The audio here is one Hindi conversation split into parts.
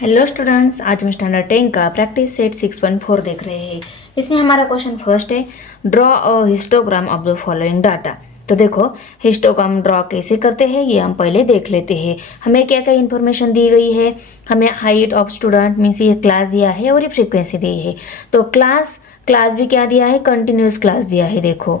हेलो स्टूडेंट्स, आज हम स्टैंडर्ड 10 का प्रैक्टिस सेट 6.4 देख रहे हैं। इसमें हमारा क्वेश्चन फर्स्ट है, draw a histogram of the following data. तो देखो हिस्टोग्राम ड्रॉ कैसे करते हैं ये हम पहले देख लेते हैं। हमें क्या क्या इन्फॉर्मेशन दी गई है। हमें हाइट ऑफ स्टूडेंट मीन्स ये क्लास दिया है और ये फ्रीक्वेंसी दी है। तो क्लास भी क्या दिया है, कंटिन्यूस क्लास दिया है। देखो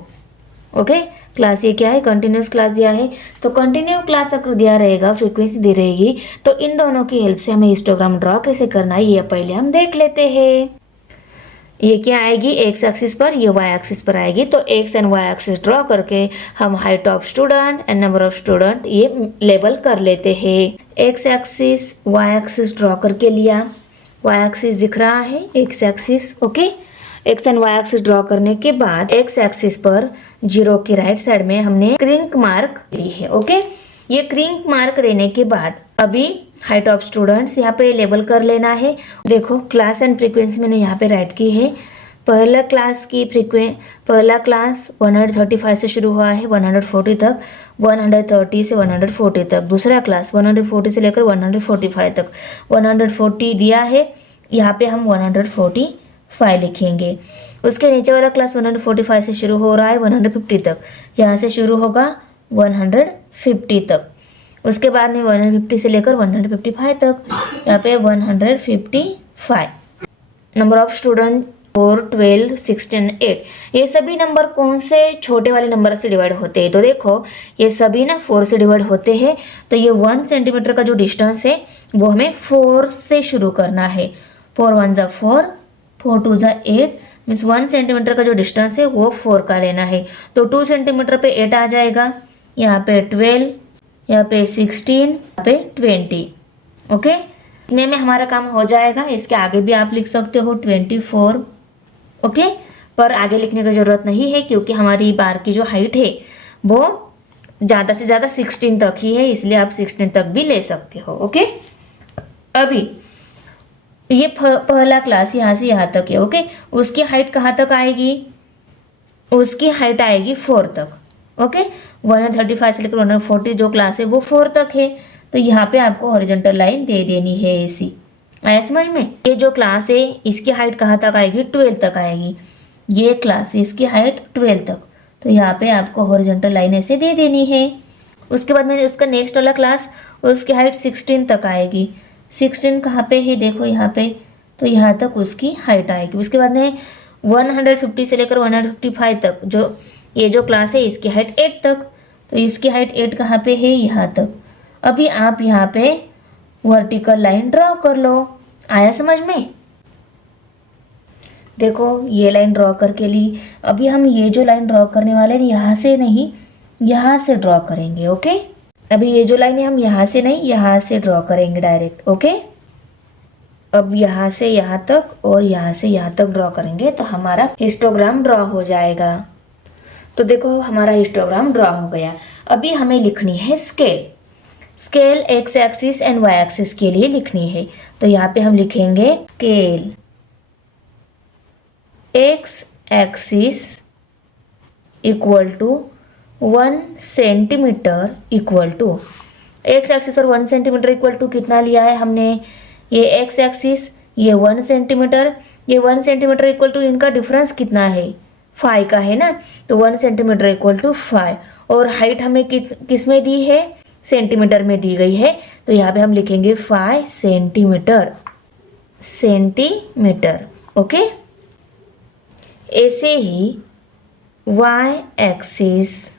ओके क्लास ये क्या है, कंटिन्यूस क्लास दिया है। तो कंटिन्यू क्लास अगर दिया रहेगा, फ्रीक्वेंसी दी रहेगी, तो इन दोनों की हेल्प से हमें हिस्टोग्राम ड्रॉ कैसे करना है ये पहले हम देख लेते हैं। ये क्या आएगी, एक्स एक्सिस पर, ये वाई एक्सिस पर आएगी। तो x and y axis draw करके हम height of student and number of student ये लेबल कर लेते हैं। X axis y axis draw करके लिया, वाई एक्सिस दिख रहा है, x axis okay. X and y axis draw करने के बाद एक्स एक्सिस पर 0 की राइट साइड में हमने क्रिंक मार्क दी है ओके। ये क्रिंक मार्क देने के बाद अभी हाइट ऑफ स्टूडेंट्स यहाँ पे लेबल कर लेना है। देखो क्लास एंड फ्रीक्वेंसी मैंने यहाँ पे राइट की है। पहला क्लास 135 से शुरू हुआ है 140 तक, 130 से 140 तक। दूसरा क्लास 140 से लेकर 145 तक, 140 दिया है, यहाँ पे हम 145 लिखेंगे। उसके नीचे वाला क्लास 145 से शुरू हो रहा है 150 तक, यहाँ से शुरू होगा 150 तक। उसके बाद में 150 से लेकर 155 तक, यहाँ पे 155। Number of student 4, 12, 16, 8। ये सभी नंबर कौन से छोटे वाले नंबर से डिवाइड होते हैं? तो देखो ये सभी ना 4 से डिवाइड होते हैं। तो ये 1 सेंटीमीटर का जो डिस्टेंस है वो हमें 4 से शुरू करना है। 4 1 जा 4, 4 2 जा 8, मीन्स 1 सेंटीमीटर का जो डिस्टेंस है वो 4 का लेना है। तो 2 सेंटीमीटर पे 8 आ जाएगा, यहाँ पे 12, यहाँ पे 16, यहाँ पे 20 ओके। इतने में हमारा काम हो जाएगा। इसके आगे भी आप लिख सकते हो 24 ओके, पर आगे लिखने की ज़रूरत नहीं है क्योंकि हमारी बार की जो हाइट है वो ज़्यादा से ज़्यादा 16 तक ही है, इसलिए आप 16 तक भी ले सकते हो ओके। अभी ये पहला क्लास यहाँ से यहाँ तक है ओके। उसकी हाइट कहाँ तक आएगी, उसकी हाइट आएगी 4 तक ओके। 135 से लेकर 140 जो क्लास है वो 4 तक है। तो यहाँ पे आपको हॉरिजॉन्टल लाइन दे देनी है ऐसी। आया समझ में? ये जो क्लास है इसकी हाइट कहाँ तक आएगी, 12 तक आएगी। ये क्लास है इसकी हाइट 12 तक, तो यहाँ पे आपको हॉरिजॉन्टल लाइन ऐसे दे देनी है। उसके बाद में उसका नेक्स्ट वाला क्लास, उसकी हाइट 16 तक आएगी। 16 कहाँ पे है, देखो यहाँ पे, तो यहाँ तक उसकी हाइट आएगी। उसके बाद में 150 से लेकर 155 तक जो ये जो क्लास है इसकी हाइट 8 तक, तो इसकी हाइट 8 कहाँ पे है, यहाँ तक। अभी आप यहाँ पे वर्टिकल लाइन ड्रॉ कर लो। आया समझ में? देखो ये लाइन ड्रॉ करके ली। अभी हम ये जो लाइन ड्रॉ करने वाले हैं यहाँ से नहीं, यहाँ से ड्रॉ करेंगे ओके। अभी ये जो लाइन है हम यहाँ से नहीं, यहाँ से ड्रॉ करेंगे डायरेक्ट ओके। अब यहाँ से यहाँ तक और यहाँ से यहाँ तक ड्रॉ करेंगे तो हमारा हिस्टोग्राम ड्रॉ हो जाएगा। तो देखो हमारा हिस्टोग्राम ड्रॉ हो गया। अभी हमें लिखनी है scale. Scale x axis and y axis के लिए लिखनी है। तो यहाँ पे हम लिखेंगे scale x axis equal to 1 centimetre equal to, x axis पर 1 सेंटीमीटर इक्वल टू कितना लिया है हमने, ये एक्स एक्सिस, ये 1 सेंटीमीटर, ये 1 सेंटीमीटर इक्वल टू इनका डिफरेंस कितना है, 5 का है ना। तो 1 सेंटीमीटर इक्वल टू 5। और हाइट हमें किस में दी है, सेंटीमीटर में दी गई है। तो यहाँ पे हम लिखेंगे 5 सेंटीमीटर ओके। ऐसे ही y axis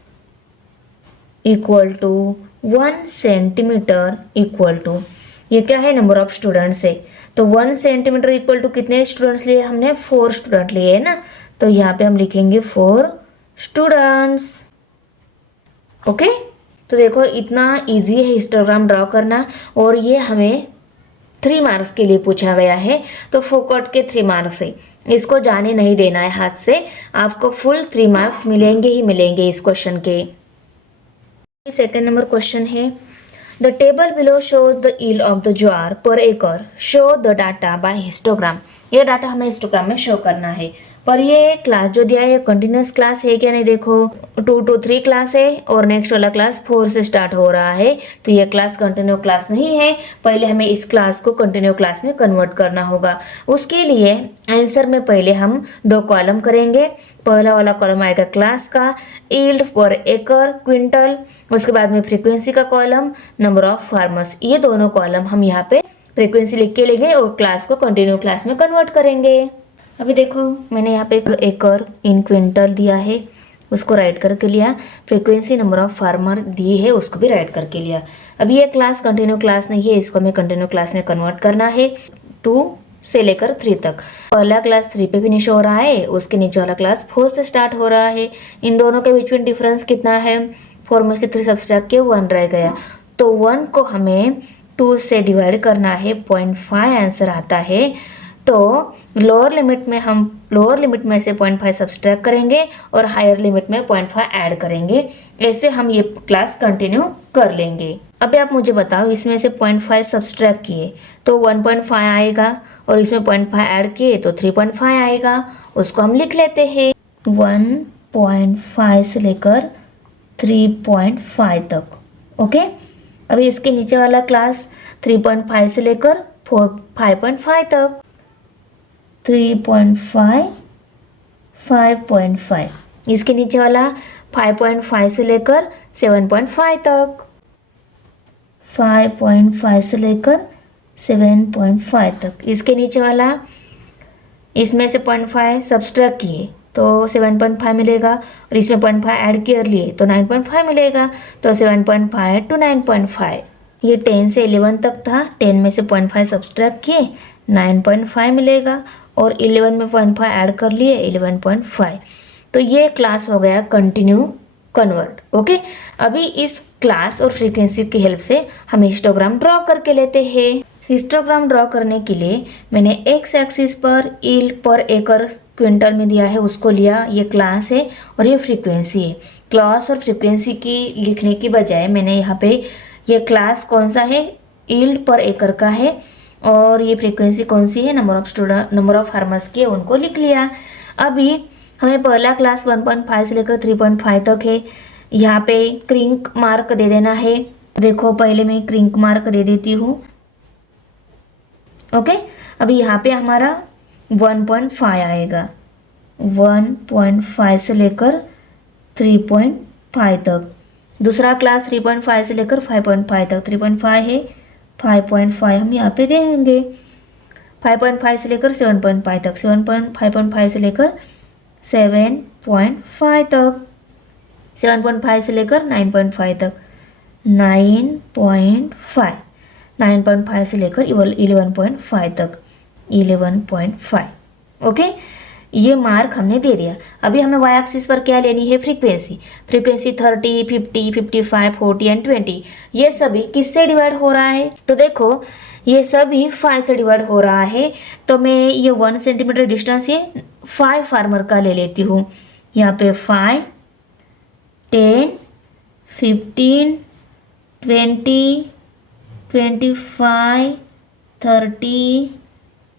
equal to 1 centimetre equal to, ये क्या है, नंबर ऑफ स्टूडेंट्स है। तो 1 सेंटीमीटर इक्वल टू कितने स्टूडेंट्स लिए हमने, 4 स्टूडेंट लिए है ना। तो यहाँ पे हम लिखेंगे 4 स्टूडेंट्स ओके। तो देखो इतना इजी है हिस्टोग्राम ड्रॉ करना, और ये हमें 3 मार्क्स के लिए पूछा गया है। तो फोकट के 3 मार्क्स है, इसको जाने नहीं देना है हाथ से। आपको फुल 3 मार्क्स मिलेंगे ही मिलेंगे इस क्वेश्चन के। सेकंड नंबर क्वेश्चन है, the table below shows the yield of the jowar per acre, show the data by histogram. ये डाटा हमें हिस्टोग्राम में शो करना है। पर ये क्लास जो दिया है ये कंटिन्यूस क्लास है क्या नहीं, देखो 2 to 3 क्लास है और नेक्स्ट वाला क्लास 4 से स्टार्ट हो रहा है, तो ये क्लास कंटिन्यू क्लास नहीं है। पहले हमें इस क्लास को कंटिन्यू क्लास में कन्वर्ट करना होगा। उसके लिए आंसर में पहले हम 2 कॉलम करेंगे। पहला वाला कॉलम आएगा क्लास का, यील्ड पर एकड़ क्विंटल, उसके बाद में फ्रीक्वेंसी का कॉलम, नंबर ऑफ फार्मर्स। ये दोनों कॉलम हम यहाँ पे फ्रीक्वेंसी लिख के लेंगे और क्लास को कंटिन्यू क्लास में कन्वर्ट करेंगे। अभी देखो मैंने यहाँ पे एकड़ इन क्विंटल दिया है, उसको राइट करके लिया। फ्रीक्वेंसी नंबर ऑफ फार्मर दी है, उसको भी राइट करके लिया। अभी ये क्लास कंटिन्यू क्लास नहीं है, इसको हमें कंटिन्यू क्लास में कन्वर्ट करना है 2 से लेकर 3 तक। पहला क्लास 3 पे फिनिश हो रहा है, उसके नीचे वाला क्लास 4 से स्टार्ट हो रहा है। इन दोनों के बीच में डिफरेंस कितना है, 4 में से 3 सब्सट्रैक्ट किया 1 रह गया, तो 1 को हमें 2 से डिवाइड करना है, 0.5 आंसर आता है। तो लोअर लिमिट में हम लोअर लिमिट में से 0.5 सब्सट्रैक्ट करेंगे और हायर लिमिट में 0.5 ऐड करेंगे। ऐसे हम ये क्लास कंटिन्यू कर लेंगे। अभी आप मुझे बताओ, इसमें से 0.5 सब्सट्रैक्ट किए तो 1.5 आएगा और इसमें 0.5 ऐड किए तो 3.5 आएगा। उसको हम लिख लेते हैं 1.5 से लेकर 3.5 तक। ओके, अभी इसके नीचे वाला क्लास 3.5 से लेकर 5.5 तक, 3.5 5.5। इसके नीचे वाला 5.5 से लेकर 7.5 तक, 5.5 से लेकर 7.5 तक। इसके नीचे वाला, इसमें से 0.5 सब्सट्रैक्ट किए तो 7.5 मिलेगा और इसमें 0.5 ऐड कर लिए तो 9.5 मिलेगा। तो 7.5 to 9.5, ये 10 से 11 तक था, 10 में से 0.5 सब्सट्रैक्ट किए 9.5 मिलेगा और 11 में 0.5 ऐड कर लिए 11.5। तो ये क्लास हो गया कंटिन्यू कन्वर्ट। ओके, अभी इस क्लास और फ्रीक्वेंसी की हेल्प से हम हिस्टोग्राम ड्रॉ करके लेते हैं। हिस्टोग्राम ड्रॉ करने के लिए मैंने एक्स एक्सिस पर यील्ड पर एकड़ क्विंटल में दिया है, उसको लिया। ये क्लास है और ये फ्रीक्वेंसी है। क्लास और फ्रीक्वेंसी की लिखने की बजाय मैंने यहाँ पे ये क्लास कौन सा है, यील्ड पर एकड़ का है, और ये फ्रीक्वेंसी कौन सी है, नंबर ऑफ फार्मर्स की है, उनको लिख लिया। अभी हमें पहला क्लास 1.5 से लेकर 3.5 तक है। यहाँ पे क्रिंक मार्क दे देना है। देखो पहले मैं क्रिंक मार्क दे देती हूँ। ओके, अभी यहाँ पे हमारा 1.5 आएगा, 1.5 से लेकर 3.5 तक। दूसरा क्लास 3.5 से लेकर 5.5 तक, 3.5 है, 5.5 हम यहाँ पे देंगे। 5.5 से लेकर 7.5 तक, 5.5 से लेकर 7.5 तक, 7.5 से लेकर 9.5 तक, 9.5, 9.5 से लेकर 11.5 तक, 11.5। ओके, ये मार्क हमने दे दिया। अभी हमें वाई एक्सिस पर क्या लेनी है, फ्रीक्वेंसी। फ्रीक्वेंसी 30, 50, 55, 40 एंड 20, ये सभी किससे डिवाइड हो रहा है, तो देखो ये सभी 5 से डिवाइड हो रहा है। तो मैं ये 1 सेंटीमीटर डिस्टेंस ये 5 फार्मर का ले लेती हूँ। यहाँ पे 5, 10, 15, 20, 25, 30,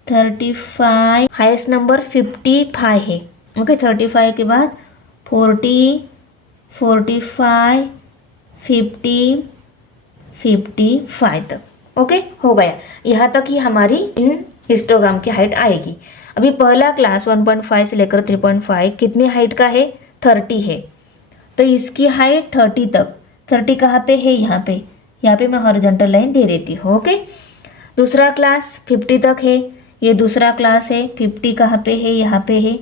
35, हाईएस्ट नंबर 55 है। ओके, 35 के बाद 40, 45, 50, 55 तक। ओके, हो गया। यहाँ तक ही हमारी इन हिस्टोग्राम की हाइट आएगी। अभी पहला क्लास 1.5 से लेकर 3.5 कितनी हाइट का है, 30 है, तो इसकी हाइट 30 तक। 30 कहाँ पे है, यहाँ पे मैं हॉरिजॉन्टल लाइन दे देती हूँ। ओके, दूसरा क्लास 50 तक है, ये दूसरा क्लास है। 50 कहाँ पे है, यहाँ पे है,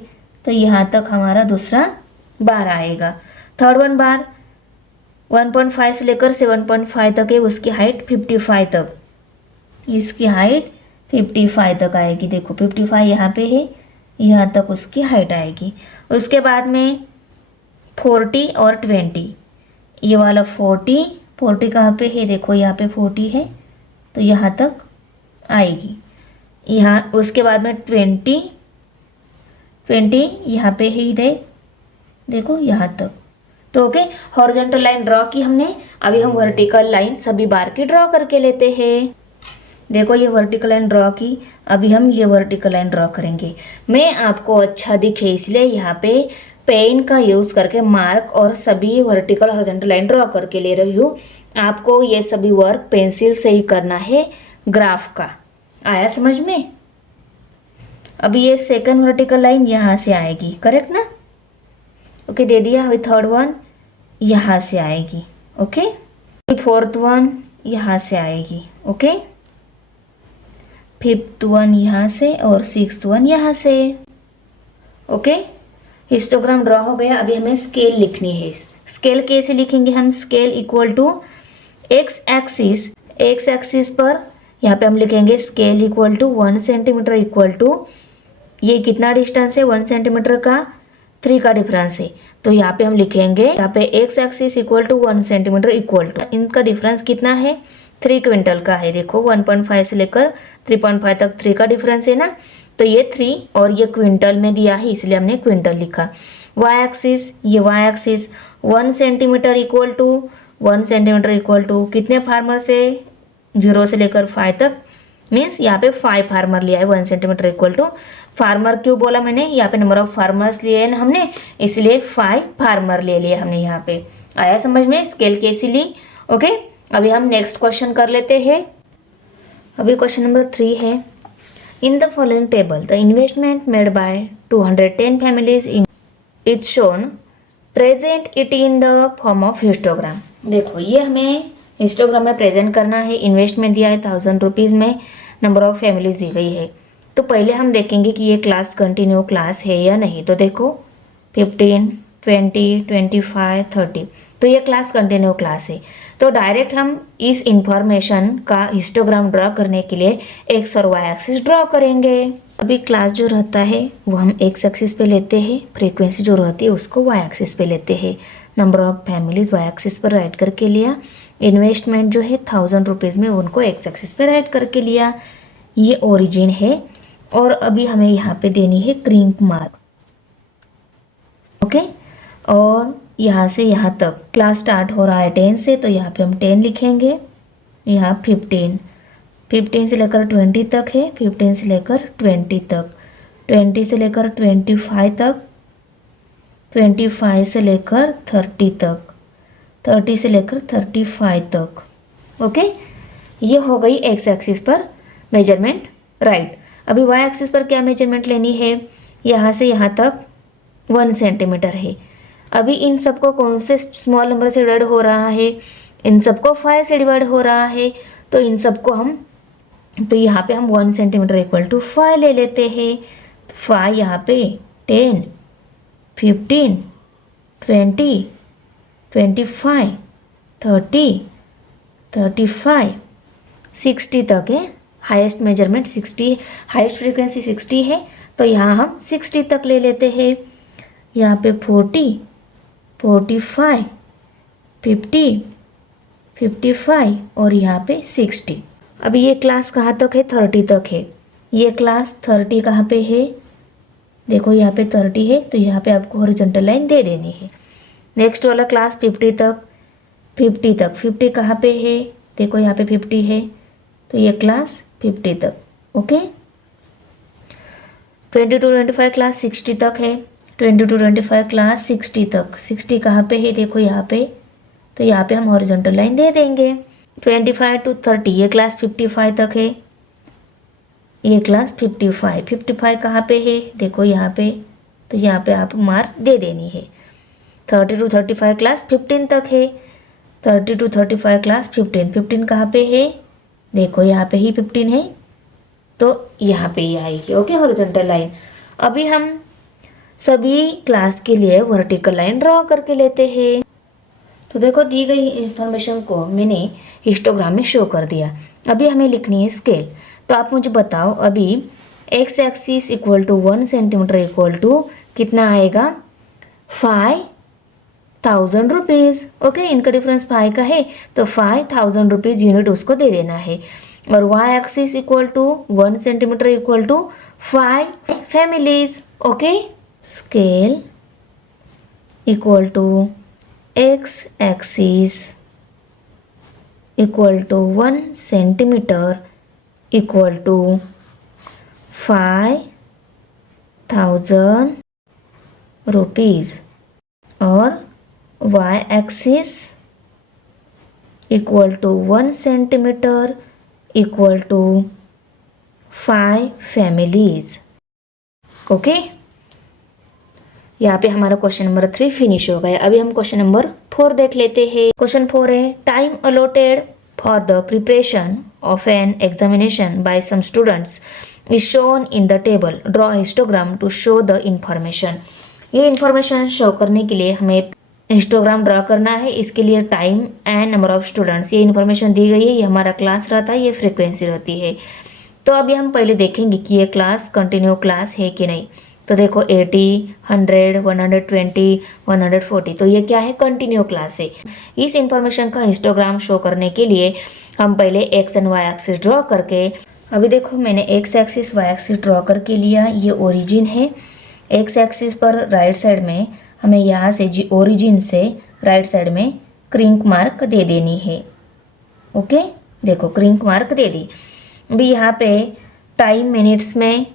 तो यहाँ तक हमारा दूसरा बार आएगा। थर्ड वन बार 1.5 से लेकर 7.5 तक है, उसकी हाइट 55 तक, इसकी हाइट 55 तक आएगी। देखो 55 यहाँ पे है, यहाँ तक उसकी हाइट आएगी। उसके बाद में 40 और 20, ये वाला 40 कहाँ पे है, देखो यहाँ पे 40 है, तो यहाँ तक आएगी। यहाँ उसके बाद में 20 यहाँ पे है, इधर देखो यहाँ तक। तो ओके, हॉरिजॉन्टल लाइन ड्रॉ की हमने। अभी हम वर्टिकल लाइन सभी बार की ड्रॉ करके लेते हैं। देखो ये वर्टिकल लाइन ड्रॉ की, अभी हम ये वर्टिकल लाइन ड्रॉ करेंगे। मैं आपको अच्छा दिखे इसलिए यहाँ पे पेन का यूज़ करके मार्क और सभी वर्टिकल हॉरिजॉन्टल लाइन ड्रॉ करके ले रही हूँ। आपको ये सभी वर्क पेंसिल से ही करना है ग्राफ का। आया समझ में? अभी ये सेकंड वर्टिकल लाइन यहाँ से आएगी, करेक्ट ना? ओके, दे दिया। अभी थर्ड वन यहाँ से आएगी, ओके। फोर्थ वन यहाँ से आएगी, ओके। फिफ्थ वन यहाँ से और सिक्स्थ वन यहाँ से, ओके। हिस्टोग्राम ड्रॉ हो गया। अभी हमें स्केल लिखनी है। स्केल कैसे लिखेंगे हम? Scale equal to x axis पर यहाँ पे हम लिखेंगे scale equal to 1 centimetre equal to, ये कितना डिस्टेंस है 1 सेंटीमीटर का, 3 का डिफरेंस है। तो यहाँ पे हम लिखेंगे, यहाँ पे x axis equal to 1 centimetre equal to, इनका डिफरेंस कितना है? 3 क्विंटल का है। देखो 1.5 से लेकर 3.5 तक 3 का डिफरेंस है ना, तो ये 3 और ये क्विंटल में दिया है इसलिए हमने क्विंटल लिखा। वाई एक्सिस, ये y axis 1 centimetre equal to 1 centimetre equal to कितने फार्मर से? 0 से लेकर 5 तक, मीन्स यहाँ पे 5 फार्मर लिया है। 1 सेंटीमीटर इक्वल टू, फार्मर क्यों बोला मैंने? यहाँ पे नंबर ऑफ फार्मर्स लिए हैं हमने, इसलिए 5 फार्मर ले लिए हमने यहाँ पे। आया समझ में स्केल कैसी ली? ओके, अभी हम नेक्स्ट क्वेश्चन कर लेते हैं। अभी क्वेश्चन नंबर 3 है, in the following table the investment made by 210 families in its shown, present it in the form of histogram. देखो ये हमें हिस्टोग्राम में प्रेजेंट करना है। इन्वेस्टमेंट दिया है 1000 रुपीज़ में, नंबर ऑफ फैमिलीज दी गई है। तो पहले हम देखेंगे कि ये क्लास कंटिन्यू क्लास है या नहीं। तो देखो 15, 20, 25, 30, तो ये क्लास कंटिन्यू क्लास है। तो डायरेक्ट हम इस इंफॉर्मेशन का हिस्टोग्राम ड्रॉ करने के लिए एक्स और वाई एक्सिस ड्रॉ करेंगे। अभी क्लास जो रहता है वो हम एक्स एक्सिस पे लेते हैं, फ्रीक्वेंसी जो रहती है उसको वाई एक्सिस पे लेते हैं। Number of families y axis पर राइट करके लिया, इन्वेस्टमेंट जो है 1000 रुपीज़ में उनको एक्स एक्सिस पे राइट करके लिया। ये ओरिजिन है और अभी हमें यहाँ पे देनी है क्रिंक मार्क, ओके। और यहाँ से यहाँ तक क्लास स्टार्ट हो रहा है 10 से, तो यहाँ पे हम 10 लिखेंगे। यहाँ 15 से लेकर 20 तक है, 15 से लेकर 20 तक, 20 से लेकर 25 तक, 25 से लेकर 30 तक, 30 से लेकर 35 तक, ओके। ये हो गई एक्स एक्सिस पर मेजरमेंट, राइट। अभी वाई एक्सिस पर क्या मेजरमेंट लेनी है? यहाँ से यहाँ तक 1 सेंटीमीटर है। अभी इन सबको कौन से स्मॉल नंबर से डिवाइड हो रहा है? इन सबको 5 से डिवाइड हो रहा है। तो इन सबको हम, तो यहाँ पे हम 1 सेंटीमीटर इक्वल टू 5 ले लेते हैं। 5 यहाँ पे 10, 15, 20, 25, 30, 35, 60 तक है। हाईएस्ट मेजरमेंट 60, हाईएस्ट फ्रीक्वेंसी 60 है, तो यहाँ हम 60 तक ले लेते हैं। यहाँ पे 40, 45, 50, 55 और यहाँ पे 60। अभी ये क्लास कहाँ तक है? 30 तक है। ये क्लास 30 कहाँ पे है? देखो यहाँ पे 30 है, तो यहाँ पे आपको हॉरिजॉन्टल लाइन दे देनी है। नेक्स्ट वाला क्लास 50 तक, 50 तक, 50 कहाँ पे है? देखो यहाँ पे 50 है, तो ये क्लास 50 तक, ओके। 20 to 25 क्लास 60 तक है, 20 to 25 क्लास 60 तक, 60 कहाँ पे है? देखो यहाँ पे, तो यहाँ पे हम हॉरिजॉन्टल लाइन दे देंगे। 25 to 30 ये क्लास 55 तक है, ये क्लास 55, 55 कहाँ पे है? देखो यहाँ पे, तो यहाँ पे आप मार्क दे देनी है। 30 to 35 क्लास 15 तक है, 30 to 35 क्लास 15, 15 कहाँ पे है? देखो यहाँ पे ही 15 है, तो यहाँ पे ही आएगी, ओके, हॉरिजॉन्टल लाइन। अभी हम सभी क्लास के लिए वर्टिकल लाइन ड्रॉ करके लेते हैं। तो देखो दी गई इंफॉर्मेशन को मैंने हिस्टोग्राम में शो कर दिया। अभी हमें लिखनी है स्केल। तो आप मुझे बताओ, अभी x axis equal to 1 centimetre equal to कितना आएगा? 5000 रुपीज़, ओके। इनका डिफरेंस 5 का है, तो 5000 रुपीज़ यूनिट उसको दे देना है। और y axis equal to 1 centimetre equal to 5 families, okay. Scale equal to x axis equal to 1 centimetre equal to 5,000 rupees और y axis equal to 1 centimetre equal to 5 families. Okay, यहाँ पे हमारा क्वेश्चन नंबर 3 फिनिश हो गया। अभी हम क्वेश्चन नंबर 4 देख लेते हैं। क्वेश्चन 4 है, time allotted for the preparation of an examination by some students is shown in the table, draw histogram to show the information. ये इंफॉर्मेशन शो करने के लिए हमें हिस्टोग्राम ड्रा करना है। इसके लिए time and number of students, ये इन्फॉर्मेशन दी गई है। ये हमारा क्लास रहता है, ये फ्रीक्वेंसी रहती है। तो अभी हम पहले देखेंगे कि ये क्लास कंटिन्यू क्लास है कि नहीं। तो देखो 80, 100, 120, 140, तो ये क्या है, कंटिन्यू क्लास है। इस इंफॉर्मेशन का हिस्टोग्राम शो करने के लिए हम पहले x and y axis draw करके, अभी देखो मैंने x axis y axis draw करके लिया। ये ओरिजिन है। एक्स एक्सिस पर राइट साइड में हमें यहाँ से ओरिजिन से राइट साइड में क्रिंक मार्क दे देनी है। ओके, देखो क्रिंक मार्क दे दी। अभी यहाँ पे टाइम मिनट्स में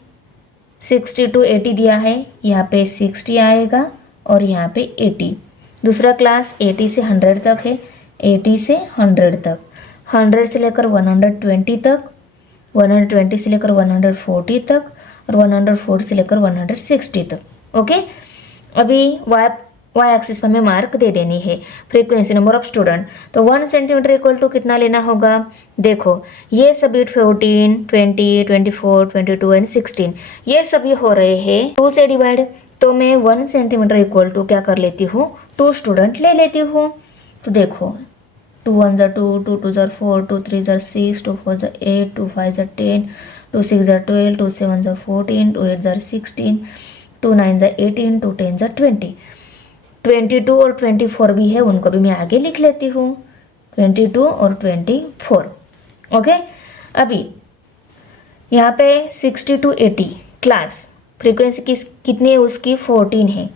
60 to 80 दिया है, यहाँ पे 60 आएगा और यहाँ पे 80। दूसरा क्लास 80 से 100 तक है, 80 से 100 तक, 100 से लेकर 120 तक, 120 से लेकर 140 तक और 140 से लेकर 160 तक। ओके, अभी वाई एक्सिस पर हमें मार्क दे देनी है। फ्रीक्वेंसी नंबर ऑफ स्टूडेंट, तो 1 सेंटीमीटर इक्वल टू कितना लेना होगा। देखो ये सभी 14, 20, 24, 22 एंड 16 ये सभी हो रहे हैं 2 से डिवाइड। तो मैं 1 सेंटीमीटर इक्वल टू क्या कर लेती हूँ, 2 स्टूडेंट ले लेती हूँ। तो देखो 2 1 ज़ा 2, 2 2 ज़ा 4, 2 3 ज़ा 6, 2 4 ज़ा 8, 2 5 ज़ा 10, 2 6 ज़ा 12, 2 7 ज़ा 14, 2 8 ज़ा 16, 2 9 ज़ा 18, 2 10 ज़ा 20। 22 और 24 भी है, उनको भी मैं आगे लिख लेती हूँ, 22 और 24। ओके, अभी यहाँ पे 60 to 80 क्लास फ्रीक्वेंसी कितनी है उसकी, 14 है।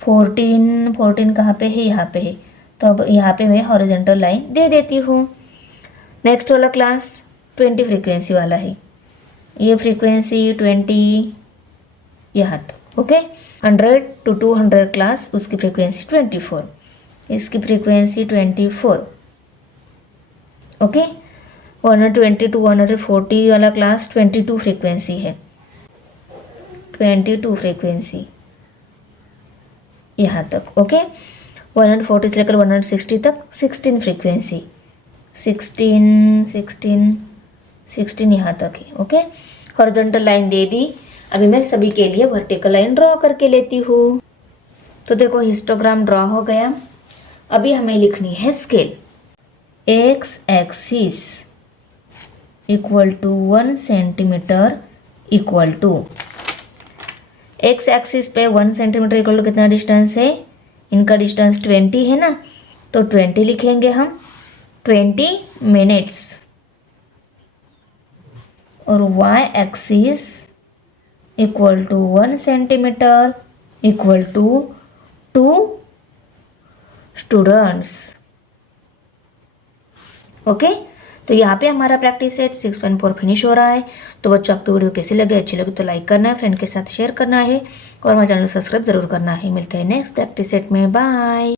14 कहाँ पे है, यहाँ पे है। तो अब यहाँ पे मैं हॉरिजॉन्टल लाइन दे देती हूँ। नेक्स्ट वाला क्लास 20 फ्रीक्वेंसी वाला है, ये फ्रीक्वेंसी 20 यहाँ तक। ओके, 100 to 200 क्लास उसकी फ्रीक्वेंसी 24, इसकी फ्रीक्वेंसी 24। ओके, 120 to 140 वाला क्लास 22 फ्रीक्वेंसी है, 22 फ्रीक्वेंसी यहाँ तक। ओके, 140 से लेकर 160 तक 16 फ्रीक्वेंसी, 16 यहाँ तक है। ओके, हॉरिजॉन्टल लाइन दे दी। अभी मैं सभी के लिए वर्टिकल लाइन ड्रॉ करके लेती हूँ। तो देखो हिस्टोग्राम ड्रॉ हो गया। अभी हमें लिखनी है scale. X axis equal to 1 centimetre equal to, x axis पे 1 सेंटीमीटर इक्वल टू कितना डिस्टेंस है, इनका डिस्टेंस 20 है ना, तो 20 लिखेंगे हम, 20 मिनट्स। और y axis equal to 1 centimetre equal to 2 students. Okay, तो यहाँ पे हमारा प्रैक्टिस सेट 6.4 फिनिश हो रहा है। तो बच्चों आपको वीडियो कैसी लगे, अच्छी लगे तो लाइक करना है, फ्रेंड के साथ शेयर करना है और हमारे चैनल को सब्सक्राइब जरूर करना है। मिलते हैं नेक्स्ट प्रैक्टिस सेट में, बाय।